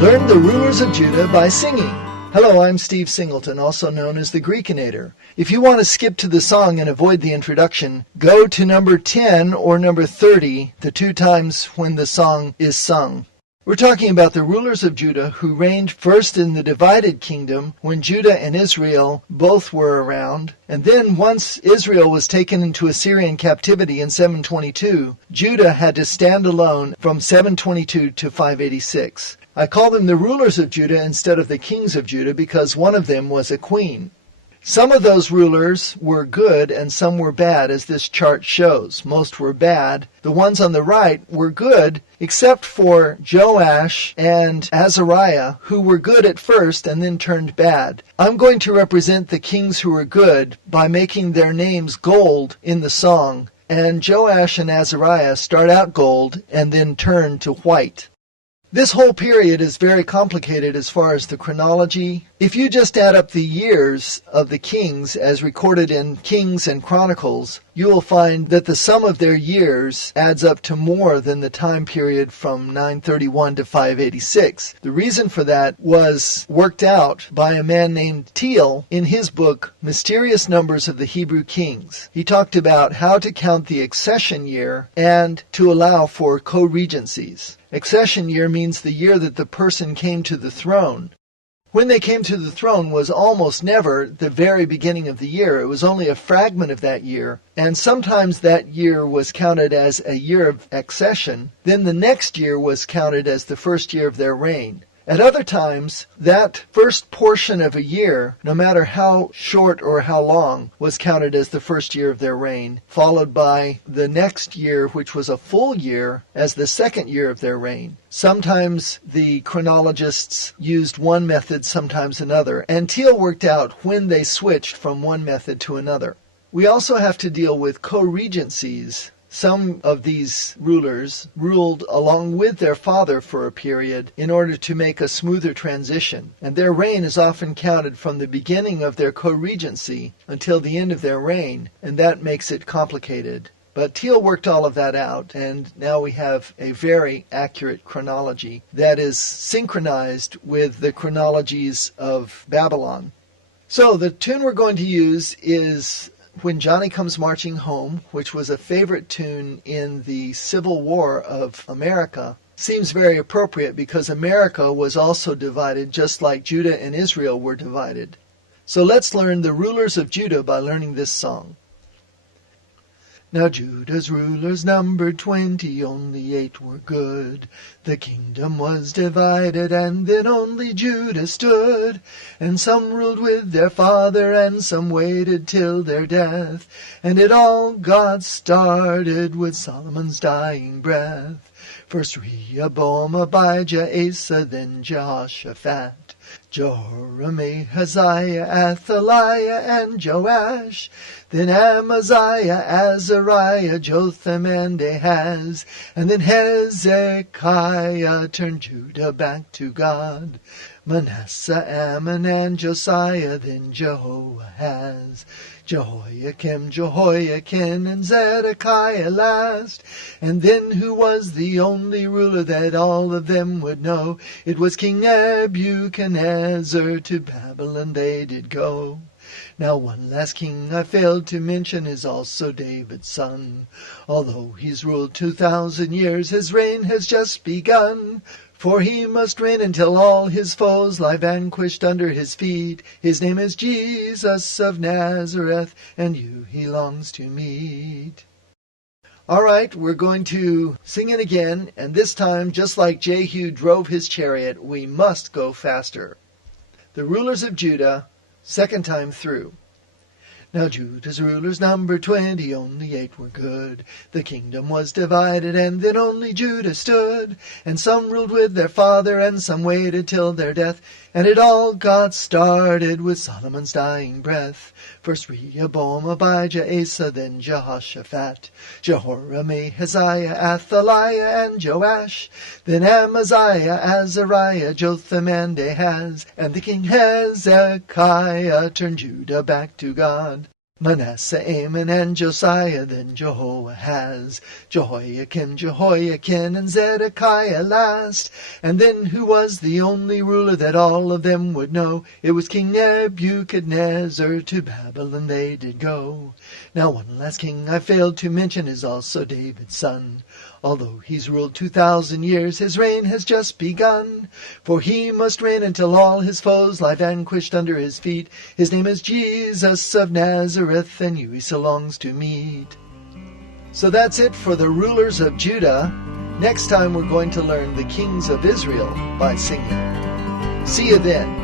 Learn the rulers of Judah by singing. Hello, I'm Steve Singleton, also known as the Greekinator. If you want to skip to the song and avoid the introduction, go to number 10 or number 30, the two times when the song is sung. We're talking about the rulers of Judah who reigned first in the divided kingdom when Judah and Israel both were around, and then once Israel was taken into Assyrian captivity in 722, Judah had to stand alone from 722 to 586. I call them the rulers of Judah instead of the kings of Judah because one of them was a queen. Some of those rulers were good and some were bad, as this chart shows. Most were bad. The ones on the right were good, except for Joash and Azariah, who were good at first and then turned bad. I'm going to represent the kings who were good by making their names gold in the song, and Joash and Azariah start out gold and then turn to white. This whole period is very complicated as far as the chronology. If you just add up the years of the kings as recorded in Kings and Chronicles, you will find that the sum of their years adds up to more than the time period from 931 to 586. The reason for that was worked out by a man named Teal in his book, Mysterious Numbers of the Hebrew Kings. He talked about how to count the accession year and to allow for co-regencies. Accession year means the year that the person came to the throne. When they came to the throne was almost never the very beginning of the year. It was only a fragment of that year, and sometimes that year was counted as a year of accession. Then the next year was counted as the first year of their reign. At other times, that first portion of a year, no matter how short or how long, was counted as the first year of their reign, followed by the next year, which was a full year, as the second year of their reign. Sometimes the chronologists used one method, sometimes another, and Teal worked out when they switched from one method to another. We also have to deal with co-regencies. Some of these rulers ruled along with their father for a period in order to make a smoother transition, and their reign is often counted from the beginning of their co-regency until the end of their reign, and that makes it complicated. But Teal worked all of that out, and now we have a very accurate chronology that is synchronized with the chronologies of Babylon. So the tune we're going to use is When Johnny Comes Marching Home, which was a favorite tune in the Civil War of America. Seems very appropriate because America was also divided just like Judah and Israel were divided. So let's learn the rulers of Judah by learning this song. Now Judah's rulers numbered 20, only 8 were good. The kingdom was divided, and then only Judah stood. And some ruled with their father, and some waited till their death. And it all got started with Solomon's dying breath. First Rehoboam, Abijah, Asa, then Jehoshaphat. Jehoram, Ahaziah, Athaliah, and Joash. Then Amaziah, Azariah, Jotham, and Ahaz. And then Hezekiah turned Judah back to God. Manasseh, Ammon, and Josiah, then Jehoahaz. Jehoiakim, Jehoiakim, and Zedekiah last. And then who was the only ruler that all of them would know? It was King Nebuchadnezzar, to Babylon they did go. Now one last king I failed to mention is also David's son. Although he's ruled 2,000 years, his reign has just begun. For he must reign until all his foes lie vanquished under his feet. His name is Jesus of Nazareth, and you he longs to meet. All right, we're going to sing it again, and this time, just like Jehu drove his chariot, we must go faster. The rulers of Judah, second time through. Now Judah's rulers numbered 20, only 8 were good. The kingdom was divided, and then only Judah stood. And some ruled with their father, and some waited till their death. And it all got started with Solomon's dying breath. First Rehoboam, Abijah, Asa, then Jehoshaphat. Jehoram, Ahaziah, Athaliah, and Joash. Then Amaziah, Azariah, Jotham, and Ahaz. And the king Hezekiah turned Judah back to God. Manasseh, Amon, and Josiah, then Jehoahaz, Jehoiakim, Jehoiakim, and Zedekiah last. And then who was the only ruler that all of them would know? It was King Nebuchadnezzar, to Babylon they did go. Now one last king I failed to mention is also David's son. Although he's ruled 2,000 years, his reign has just begun. For he must reign until all his foes lie vanquished under his feet. His name is Jesus of Nazareth, and you he longs to meet. So that's it for the rulers of Judah. Next time we're going to learn the kings of Israel by singing. See you then.